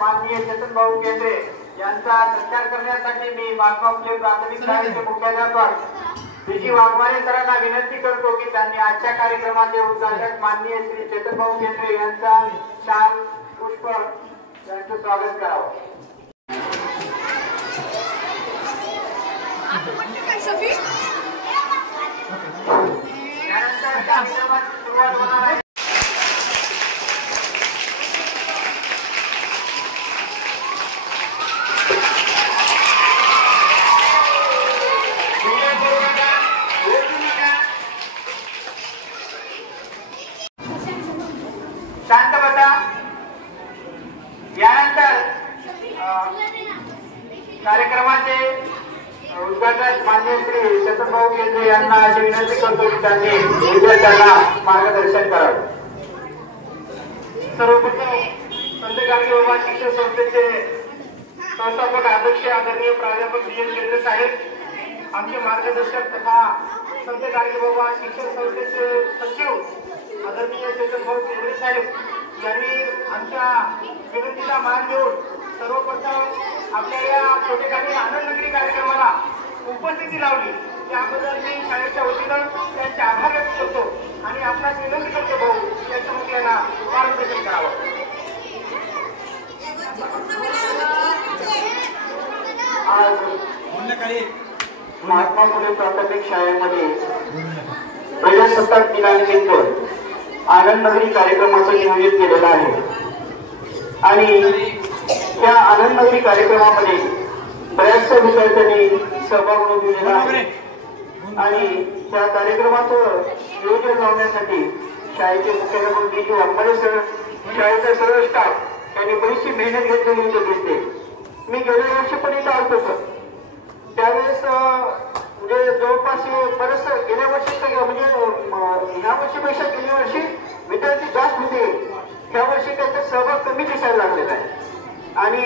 माननीय चेतन भाऊ केंद्रे यांचा सत्कार करण्यासाठी मी महात्मा फुले प्राथमिक शाळेचे मुख्याध्यापक विजी वाघमारे सरांना विनंती करतो की त्यांनी आजच्या कार्यक्रमाचे उद्घाटक माननीय श्री चेतन भाऊ केंद्रे यांचा शाल पुष्प यांचे स्वागत करावं। यानंतर कार्यक्रमाची सुरुवात होणार आहे। शांत बसा। यानंतर कार्यक्रमाचे उद्घाटक माननीय श्री चेतन भाऊ केंद्रे यांना अशी विनंती करतो की त्यांनी विद्यार्थ्यांना मार्गदर्शन करावे। सर्वप्रथम संत गाडगेबाबा शिक्षण संस्थेचे संस्थापक अध्यक्ष आदरणीय प्राध्यापक डी.एन. केंद्रे साहेब, आमचे मार्गदर्शक तथा संत गाडगेबाबा शिक्षण संस्थेचे सचिव आदरणीय चेतन भाऊ केंद्रे साहेब यांनी आमच्या विनंतीला मान देऊन सर्वप्रथम आपल्या या छोटेखानी आनंदनगरी कार्यक्रमाला उपस्थिती लावली त्याबद्दल मी शाळेच्या वतीनं त्यांचे आभार व्यक्त करतो आणि आपणास विनंती करतो भाऊ याच्या मुख्याला मार्गदर्शन करावं। आज महात्मा फुले प्राथमिक शाळेमध्ये प्रजासत्ताक दिनानिमित्त आनंदनगरी कार्यक्रमाचं नियोजन केलेलं आहे आणि या आनंदनगरी कार्यक्रमामध्ये बऱ्याचशा विद्यार्थ्यांनी सहभाग नोंदवलेला आहे आणि त्या कार्यक्रमाचं नियोजन लावण्यासाठी शाळेचे मुख्याध्यापक डी.जी. वाघमारे सर, शाळेचा सर्व स्टाफ यांनी बरीचशी मेहनत घेतलेली इथं दिसते। मी गेल्या वर्षी पण इथं आलो सर, त्यावेळेस म्हणजे जवळपास बरंच गेल्या वर्षी म्हणजे ह्या वर्षीपेक्षा गेल्या वर्षी विद्यार्थी जास्त होते, ह्या वर्षी त्यांचा सहभाग कमी दिसायला लागलेला आहे आणि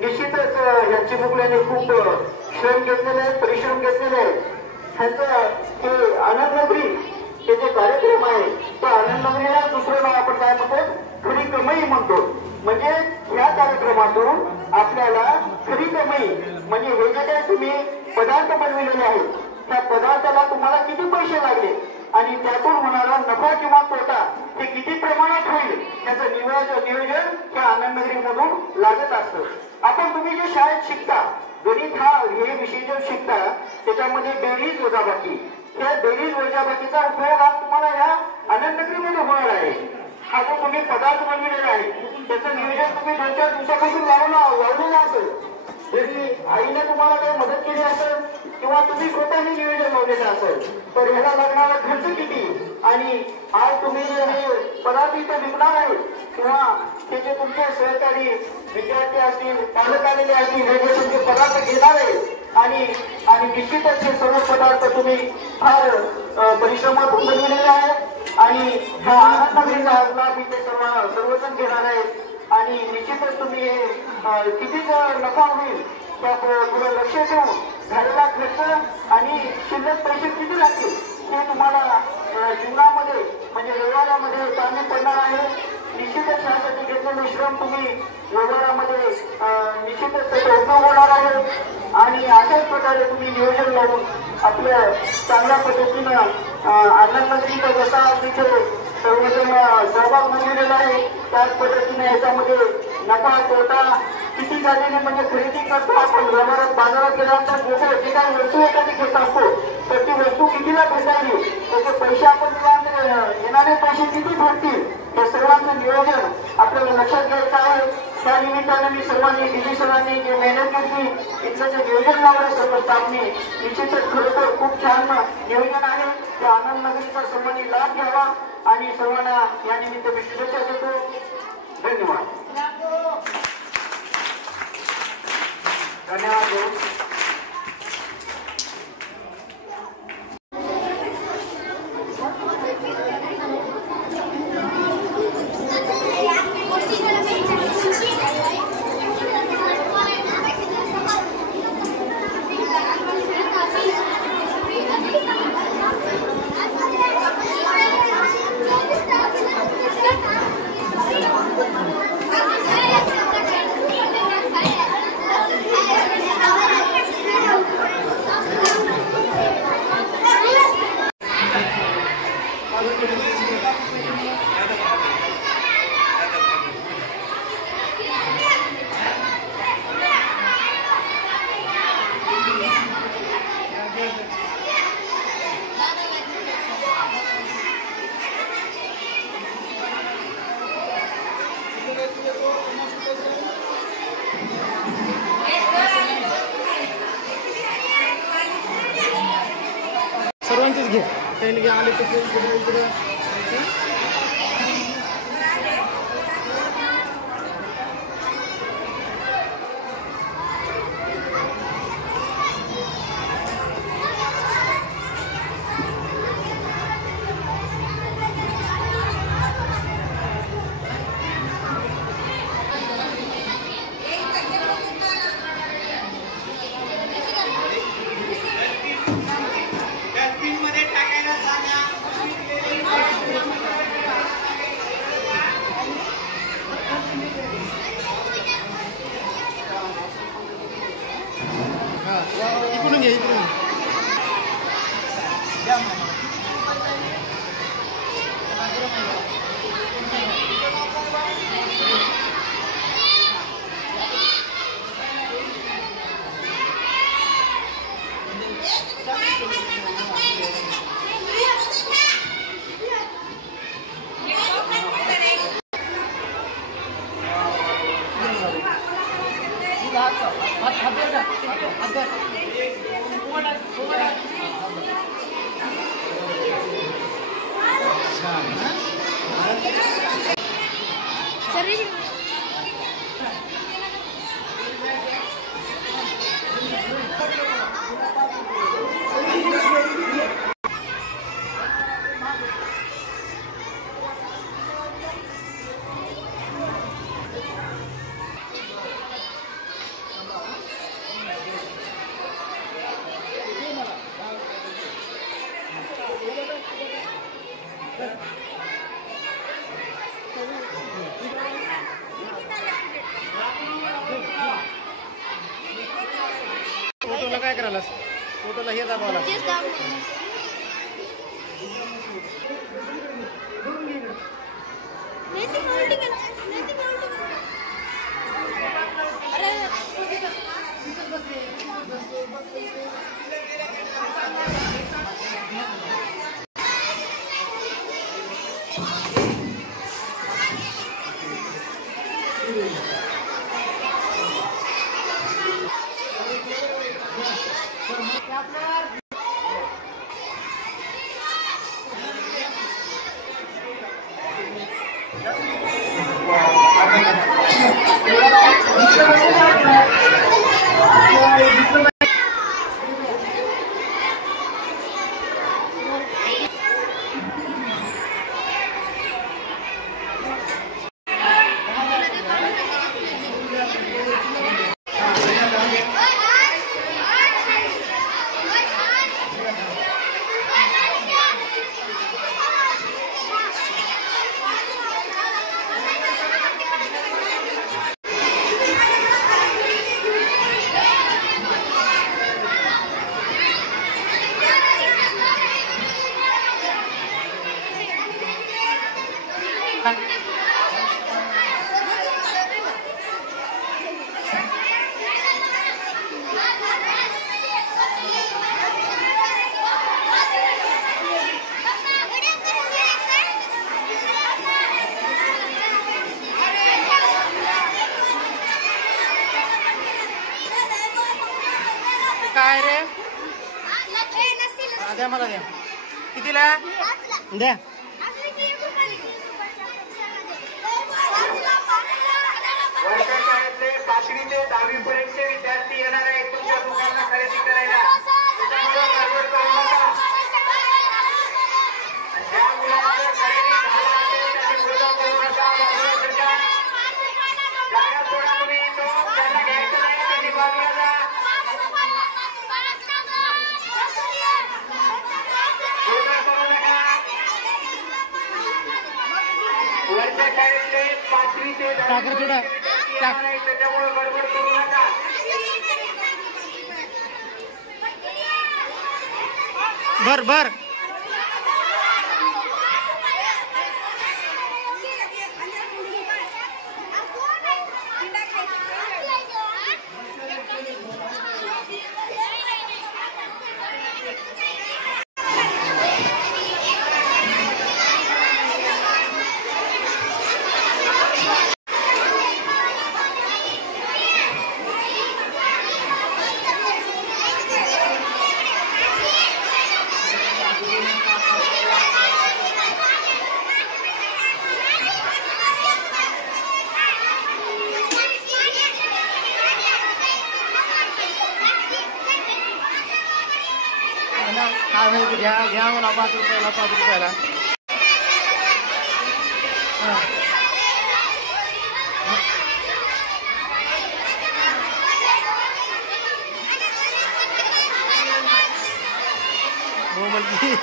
निश्चितच ह्या चिमुकल्याने खूप श्रम घेतलेले आहेत, परिश्रम घेतलेले आहेत। ह्याचं हे आनंदनगरी हे जे कार्यक्रम आहे त्या आनंदनगरीला दुसरं नाव आपण काय म्हणतो, खरी कमाई म्हणतो। म्हणजे ह्या कार्यक्रमातून आपल्याला खरी कमाई म्हणजे हे जे काही तुम्ही पदार्थ बनविलेले आहेत त्या पदार्थाला तुम्हाला किती पैसे लागले आणि त्यातून होणारा नफा किंवा तोटा हे किती प्रमाणात होईल त्याचं नियोजन त्या आनंदनगरीमधून लागत असतं। आपण तुम्ही जे शाळेत शिकता गणित हा हे विषय जे शिकता त्याच्यामध्ये बेरीज वजाबाकी, त्या बेरीज वजाबाकीचा उपयोग आज तुम्हाला या आनंदनगरीमध्ये होणार आहे। हा जो तुम्ही पदार्थ बनविलेला आहे त्याचं नियोजन तुम्ही 2-4 दिवसापासून लावलेलं असेल, जरी आईने तुम्हाला काही मदत केली असेल किंवा तुम्ही स्वतःही नियोजन लावलेलं असेल तर ह्याला लागणारा खर्च किती आणि आज तुम्ही हे पदार्थ इथं विकणार आहे किंवा ते जे तुमचे सहकारी विद्यार्थी असतील, पालक आलेले असतील, हे जे तुमचे पदार्थ घेणार आहे आणि निश्चितच हे सर्व पदार्थ तुम्ही फार परिश्रमातून बनविलेले आहेत आणि ह्या आनंदनगरीचा लाभ इथे सर्वजण घेणार आहेत आणि निश्चितच तुम्ही हे किती नफा होईल त्याकडे लक्ष देऊन झालेला खर्च आणि शिल्लक पैसे किती लागतील हे तुम्हाला जीवनामध्ये म्हणजे व्यवहारामध्ये चांगले पडणार आहे। निश्चितच यासाठी घेतलेले श्रम तुम्ही व्यवहारामध्ये निश्चितच त्याचा उपयोग होणार आहे आणि अशाच प्रकारे तुम्ही नियोजन लावून आपल्या चांगल्या पद्धतीनं आनंदनगरीचा जसा तिथे सर्वजण सहभाग नोंदवलेला आहे त्याच पद्धतीने याच्यामध्ये नफा तोटा किती झालेली म्हणजे खरेदी करतो आपण व्यवहारात बाजारात गेल्यानंतर मोठे जे काही वस्तू एखादी घेत असतो तर ती वस्तू कितीला भेटायली त्याचे पैसे आपण येणारे पैसे किती भेटतील हे सर्वांचं नियोजन आपल्याला लक्षात घ्यायचं आहे। त्या निमित्ताने मी सर्वांनी डी.जी. सरांनी जे मेहनत घेतली इथलं जे नियोजन लावलं सर्व स्टाफने निश्चितच खरोखर खूप छान नियोजन आहे। त्या आनंदनगरीचा सर्वांनी लाभ घ्यावा आणि सर्वांना या निमित्त मी शुभेच्छा देतो। धन्यवाद। धन्यवाद। घे त्याने आले तसे इकडून घे इकडून फोटोला काय करायला फोटोला हे दाबावला काय रे द्या मला द्या कितीला द्या पाचवी ते 10वी पर्यंतचे विद्यार्थी येणार आहेत तुमच्या दुकानाला खरेदी करायला ज्या मुलांना खरेदी झाला असेल त्यांनी मुलं करू नका जागा सोडा तुम्ही तो त्यांना घ्यायचं नाही त्यांनी बाजूला जा वरच्या शाळेतले 5वी ते 10वी त्याच्यामुळे गडबड करू नका बर बर काय माहिती घ्या घ्या मला 5 रुपयाला 5 रुपयाला. हो म्हणजे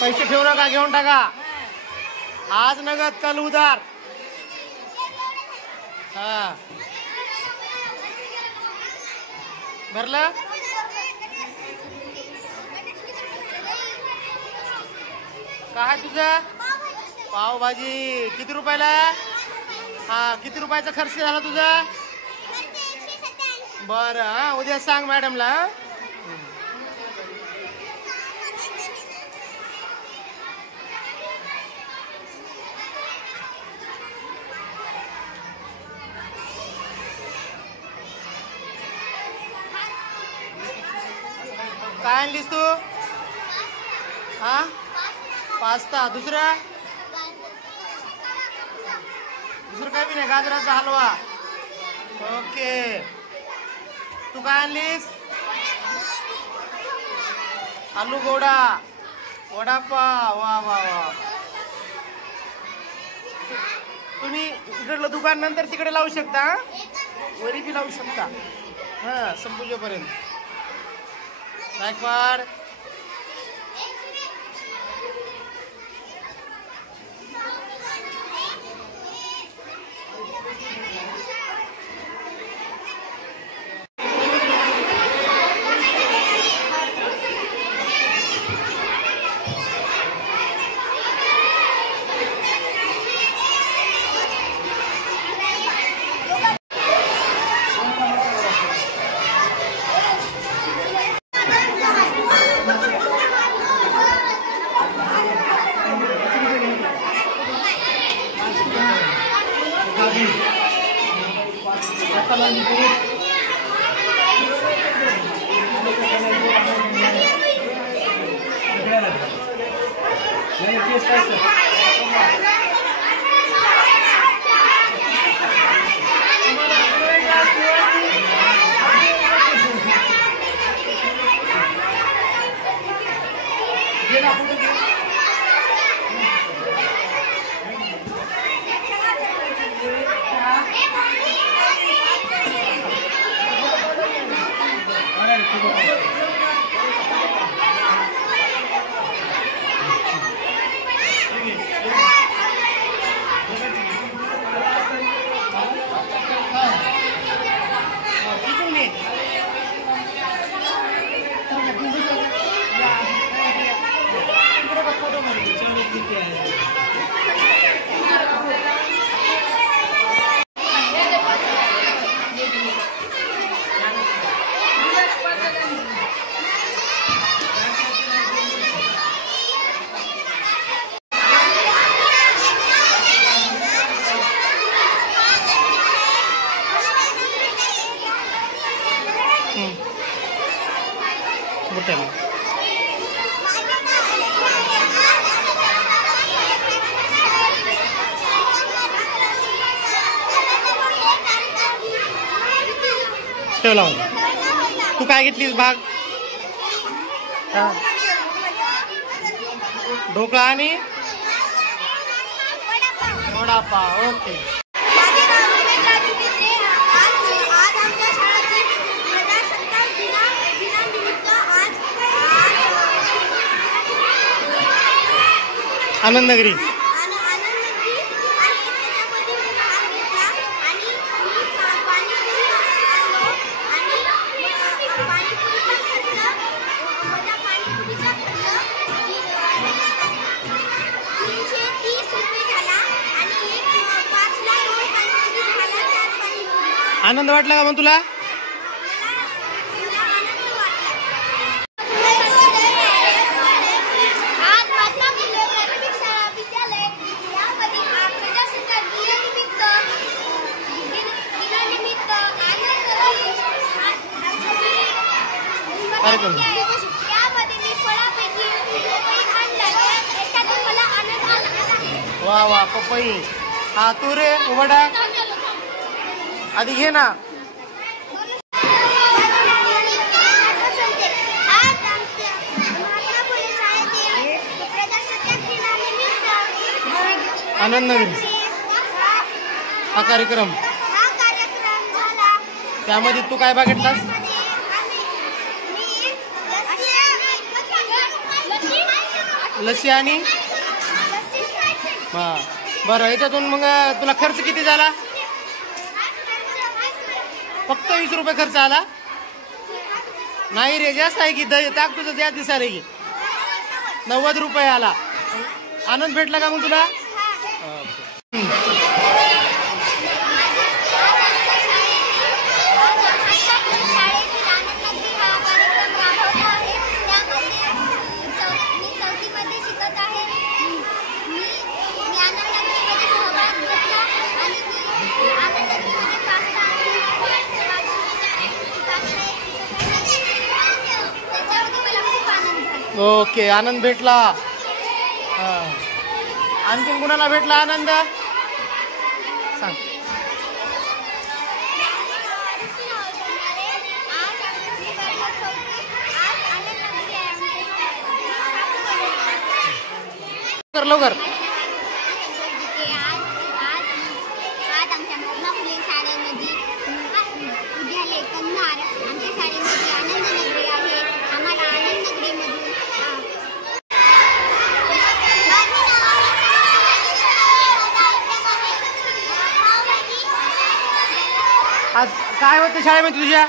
पैसे ठेवू नका, घेऊन टाका. आज नगद कल उधार. हा भरलं. काय तुझं पावभाजी किती रुपयाला. हा किती रुपयाचा खर्च झाला तुझा. बरं हा उद्या सांग मॅडमला. काय आणलीस तू. हा पास्ता. दुसरं काय बी नाही. गाजराचा हलवा. ओके. तू काय आणलीस. आलू गोडा वडापाव. वा वा वा. तुम्ही इकडलं दुकान नंतर तिकडे लावू शकता. वरी बी लावू शकता. हा संपूजेपर्यंत. गायकवाड. ठेवला. तू काय घेतलीस भाग. ढोकळा आणि वडापाव. ओके. आनंदनगरी. आनंद वाटला का मग तुला. कमी? त्यामध्ये मी फळापैकी पपई खाल्ला, त्याच्यातून मला आनंद आला. वा वा, पपई. हा तू रे उघडा आधी घे ना. आनंद नगरी हा कार्यक्रम झाला. त्यामध्ये तू काय बघितलास? लस्सी आणि हा बरं. याच्यातून मग तुला खर्च किती झाला? फक्त 20 रुपये खर्च आला? नाही रे, जास्त आहे की. ताक तुझं जास्त दिसायला की 90 रुपये आला. आनंद भेटला का मग तुला? ओके, आनंद भेटला. आणखीन कुणाला भेटला आनंद सांग? लवकर. आज आमच्या महात्मा फुले शाळेमध्ये उद्या लेखनणार. आमच्या शाळेमध्ये आनंद नगरी आहे. आम्हाला आनंद नगरीमधून आज काय होतं शाळेमध्ये तुझ्या?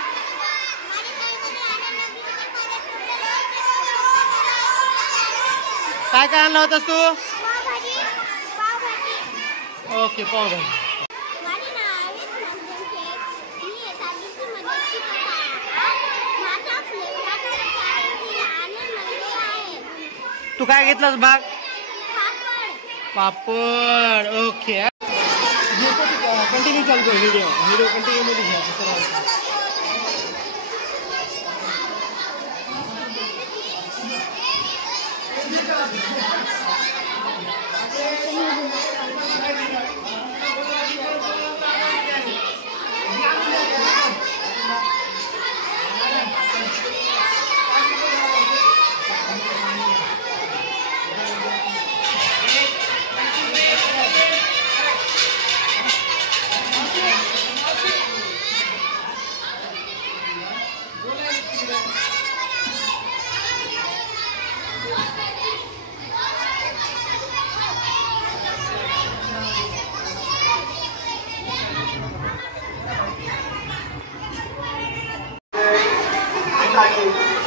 काय काय आणलं होतंस तू? ओके, पावभाजी. तू काय घेतलास भाग? पापड. ओके, कंटिन्यू चालतो व्हिडिओ कंटिन्यू मध्ये घ्या.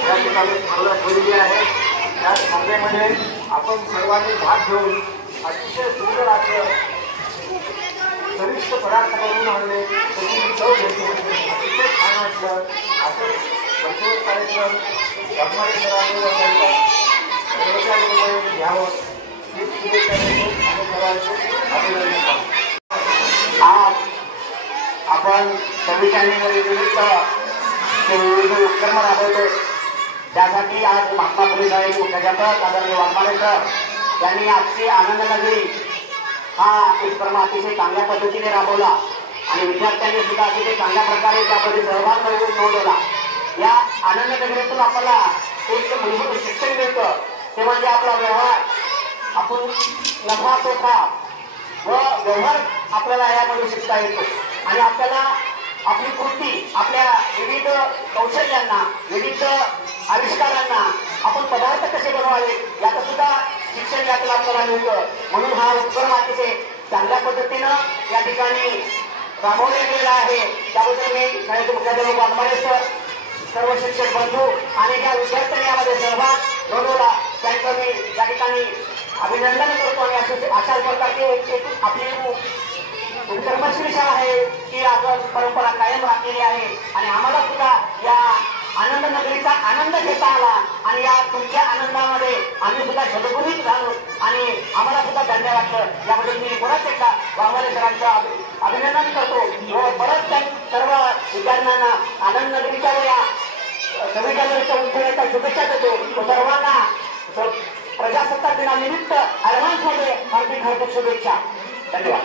या ठिकाणी स्पर्धा ठेवलेली आहे. या स्पर्धेमध्ये आपण सर्वांनी भाग घेऊन अतिशय सुंदर असं चविष्ट पदार्थ बनवून आणले. त्याची चव घेतली, अतिशय छान वाटलं. असं पंचवीस कार्यक्रम वाघमारे सरांनी व त्यांच्या कर्मचाऱ्यांनी घ्यावं ही शुभेच्छा देतो आणि सर्वांचे अभिनंदन करतो. आज आपण 26 जानेवारीनिमित्त विविध उपक्रम राबवतो. त्यासाठी आज महात्मा फुले शाळेचे मुख्याध्यापक आदरणीय वाघमारे सर यांनी आजची आनंद नगरी हा उपक्रम अतिशय चांगल्या पद्धतीने राबवला आणि विद्यार्थ्यांनी सुद्धा अतिशय चांगल्या प्रकारे त्यामध्ये सहभाग नोंदवला. या आनंद नगरीतून आपल्याला एक मूलभूत शिक्षण मिळतं, ते म्हणजे आपला व्यवहार. आपण नफा तोटा व व्यवहार आपल्याला यामध्ये शिकता येतो आणि आपल्याला आपली कृती, आपल्या विविध कौशल्यांना, विविध आविष्कारांना आपण पदार्थ कसे बनवावे याचं सुद्धा शिक्षण यातलं आपल्याला मिळतं. म्हणून हा उपक्रम अतिशय चांगल्या पद्धतीनं या ठिकाणी राबवला गेलेला आहे. त्याबद्दल मी शाळेचे मुख्याध्यापक वाघमारे सर, सर्व शिक्षक बंधू आणि ज्या विद्यार्थ्यांनी यामध्ये सहभाग नोंदवला त्यांचं मी या ठिकाणी अभिनंदन करतो. आणि अशा प्रकारची आपली कर्मश्री शाळा आहे ती आपण परंपरा कायम राखलेली आहे आणि आम्हाला सुद्धा या आनंद नगरीचा आनंद घेता आला आणि या तुमच्या आनंदामध्ये आम्ही सुद्धा झलगुरीत झालो आणि आम्हाला सुद्धा धन्य वाटलं. याबद्दल मी परत एकदा वाघमारे सरांचं अभिनंदन करतो व परत त्या सर्व विद्यार्थ्यांना आनंद नगरीच्या या नवीन जानेवारीच्या उत्सवाच्या शुभेच्छा देतो. सर्वांना प्रजासत्ताक दिनानिमित्त ॲडव्हान्समध्ये हार्दिक शुभेच्छा. धन्यवाद.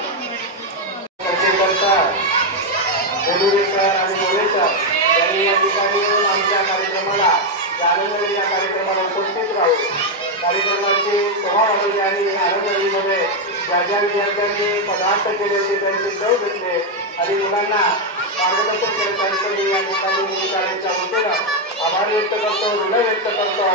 आणि मोरेकर यांनी या ठिकाणी येऊन आमच्या कार्यक्रमाला आनंदनगरी या कार्यक्रमाला उपस्थित राहून कार्यक्रमाची शोभा वाढवली आणि आनंदनगरीमध्ये ज्या ज्या विद्यार्थ्यांनी पदार्थ केले होते त्यांचे चव घेतले आणि मुलांना मार्गदर्शन करत त्यांचं मी या ठिकाणी शाळेच्या वतीनं आभार व्यक्त करतो, ऋण व्यक्त करतो.